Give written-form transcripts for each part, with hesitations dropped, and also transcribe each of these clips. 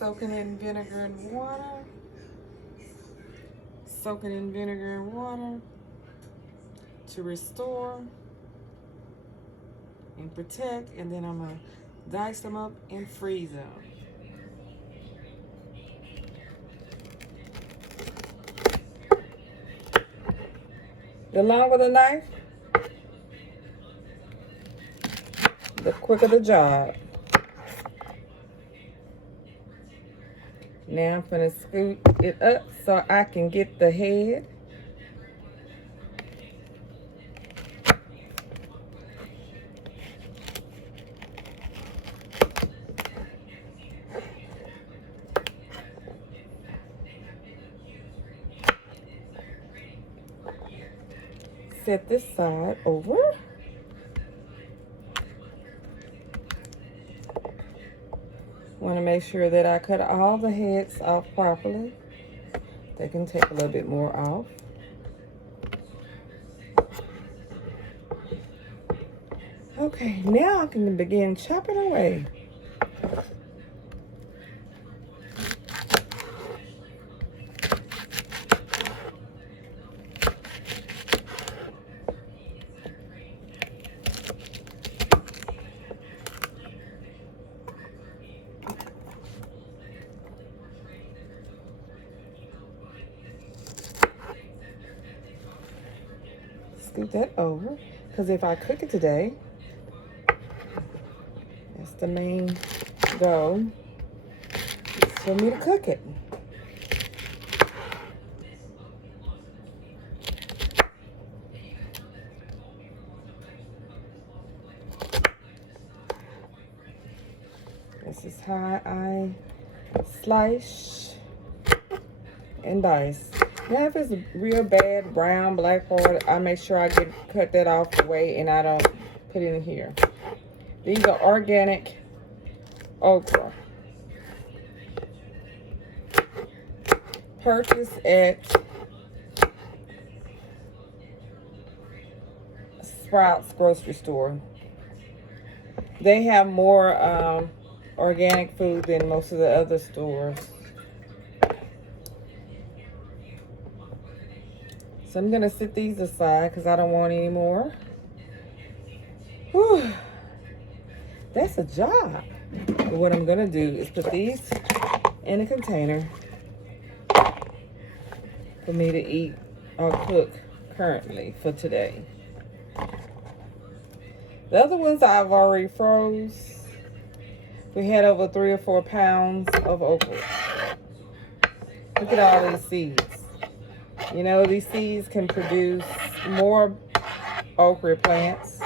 soaking in vinegar and water. Soaking in vinegar and water to restore and protect, and then I'm gonna dice them up and freeze them. The longer the knife, the quicker the job. Now I'm gonna scoot it up so I can get the head. Set this side over. Want to make sure that I cut all the heads off properly. They can take a little bit more off. Okay, now I can begin chopping away. Scoot that over, because if I cook it today, that's the main goal, is for me to cook it. This is how I slice and dice. Now, if it's a real bad brown, black part, I make sure I cut that off the way and I don't put it in here. These are organic okra. Purchased at Sprouts grocery store. They have more organic food than most of the other stores. So I'm going to set these aside because I don't want any more. Whew. That's a job. But what I'm going to do is put these in a container for me to eat or cook currently for today. The other ones I've already froze. We had over 3 or 4 pounds of okra. Look at all these seeds. You know, these seeds can produce more okra plants.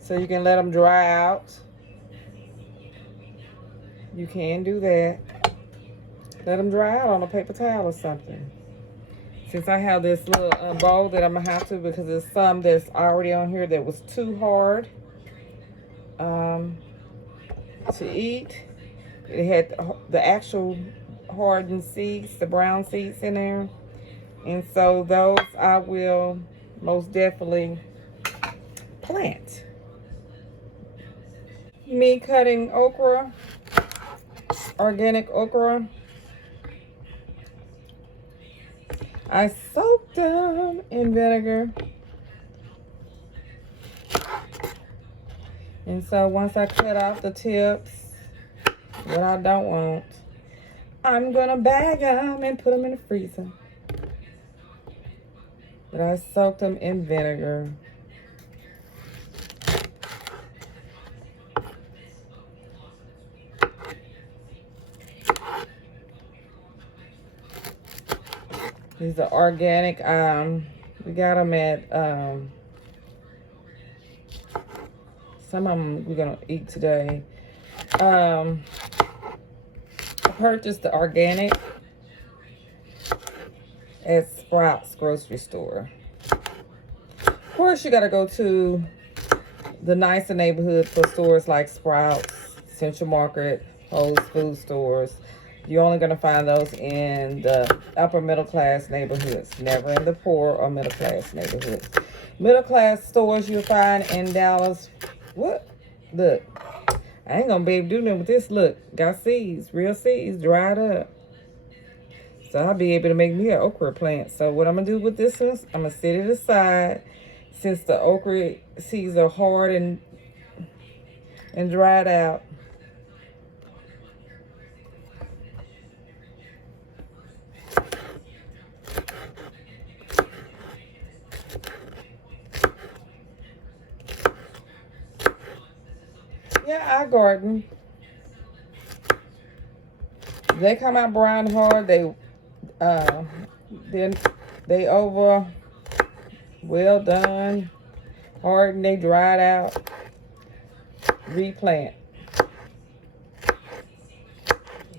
So you can let them dry out. You can do that. Let them dry out on a paper towel or something. Since I have this little bowl that I'm going to have to, because there's some that's already on here that was too hard to eat. It had the actual hardened seeds, the brown seeds in there. And so those I will most definitely plant. Me cutting okra, organic okra. I soaked them in vinegar. And so once I cut off the tips, what I don't want, I'm gonna bag them and put them in the freezer. But I soaked them in vinegar. These are organic. We got them at, some of them we're gonna eat today. I purchased the organic at Sprouts grocery store. Of course, you gotta go to the nicer neighborhood for stores like Sprouts, Central Market, Whole Food stores. You're only going to find those in the upper middle class neighborhoods, never in the poor or middle class neighborhoods. Middle class stores you'll find in Dallas. What? Look, I ain't gonna be able to do nothing with this. Look, got seeds, real seeds, dried up. So I'll be able to make me an okra plant. So what I'm gonna do with this one, I'm gonna set it aside. Since the okra seeds are hard and dried out. Yeah, I garden. They come out brown hard. Then they over well done, hard, and they dried out. Replant.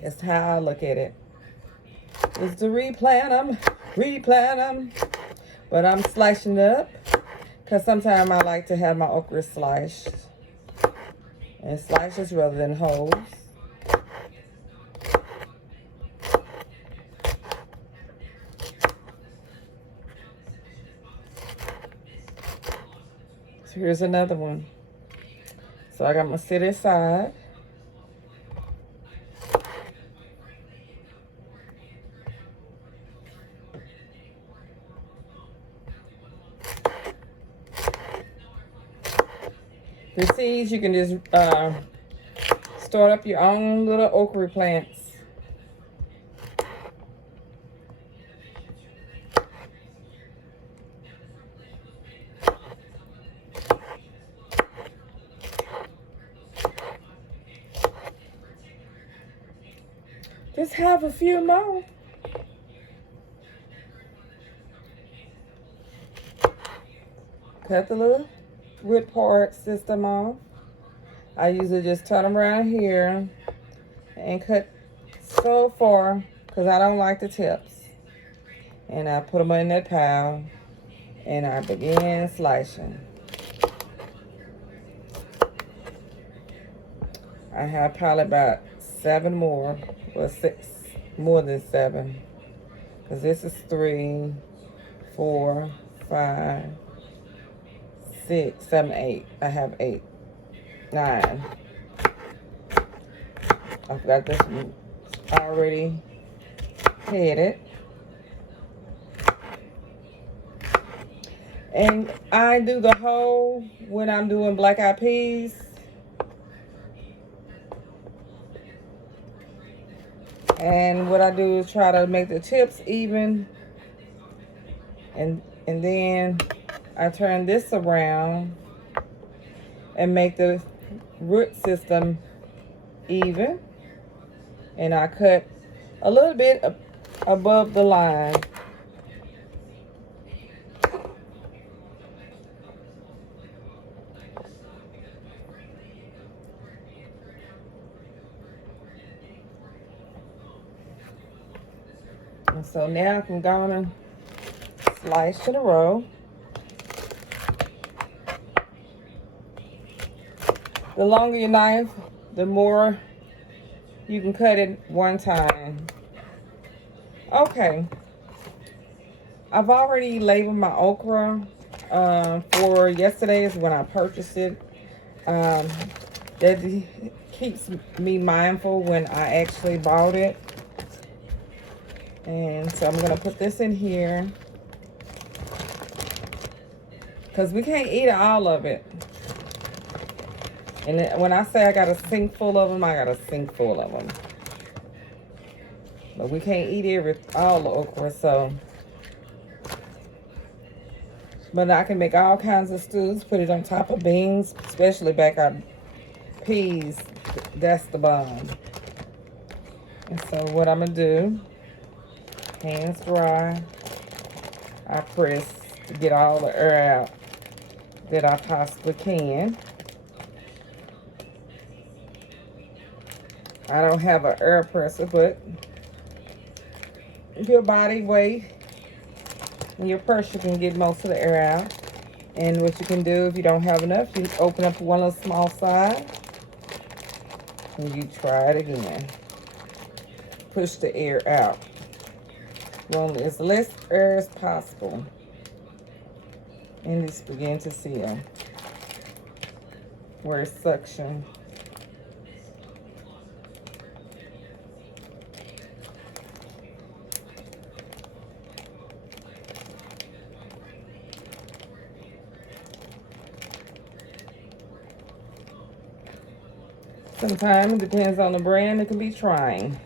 That's how I look at it. Is to replant them. But I'm slicing it up because sometimes I like to have my okra sliced and slices rather than wholes. So here's another one. So I got my set aside. The seeds, you can just start up your own little okra plants. Just have a few more. Cut the little wood part system off. I usually just turn them around here and cut so far because I don't like the tips. And I put them in that pile and I begin slicing. I have probably about 7 more, or 6, more than 7. Because this is 3, 4, 5, 6, 7, 8. I have 8, 9. I've got this one already headed. And I do the whole when I'm doing black eyed peas. And what I do is try to make the tips even. And then I turn this around and make the root system even. And I cut a little bit above the line. And so now I can go on and slice in a row. The longer your knife, the more you can cut it one time. Okay. I've already labeled my okra for yesterday is when I purchased it. That keeps me mindful when I actually bought it. And so I'm going to put this in here. Because we can't eat all of it. And when I say I got a sink full of them, I got a sink full of them. But we can't eat all the okra, so. But I can make all kinds of stews, put it on top of beans, especially back on peas. That's the bomb. And so what I'm going to do, hands dry, I press to get all the air out that I possibly can. I don't have an air presser, but your body weight and your pressure can get most of the air out. And what you can do if you don't have enough, you open up one little small side and you try it again. Push the air out. Well, as less air as possible. And just begin to seal where it's suction. Sometimes it depends on the brand. It can be trying.